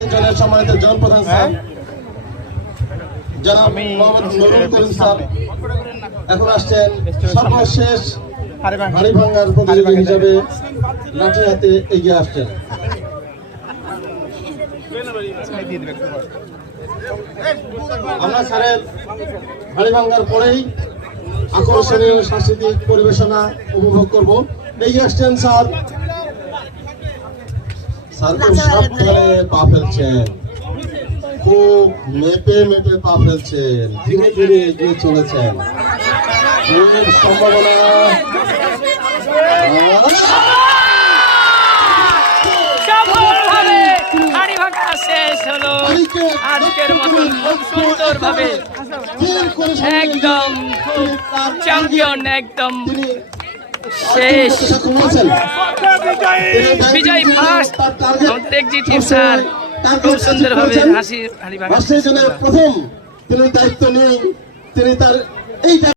সম্মানিত জনপ্রধান স্যার জনাব মোহাম্মদ নুরুল করিম স্যার এখন আসছেন সর্বশেষ হাড়ি ভাঙ্গার প্রতিযোগী হিসাবে লাঠি হাতে এগিয়ে আসছেন। আমরা স্যারের হাড়ি ভাঙ্গার পরেই আকর্ষণীয় সাংস্কৃতিক পরিবেশনা উপভোগ করব। এগিয়ে আসছেন স্যার। স্যার খুব সাবধানে পা ফেলছেন, খুব মেপে মেপে পা ফেলছেন, ধীরে ধীরে এগিয়ে চলেছেন। খুব সম্ভাবনা শেষ হলো আজকের মতন খুব সুন্দরভাবে একদম চ্যাম্পিয়ন একদম শেষ বিজয় ফার্স্ট টেকজিটিভ স্যার খুব সুন্দরভাবে হাসি হাড়ি ভাঙা প্রথম তিনি দায়িত্ব নিয়ে তিনি তার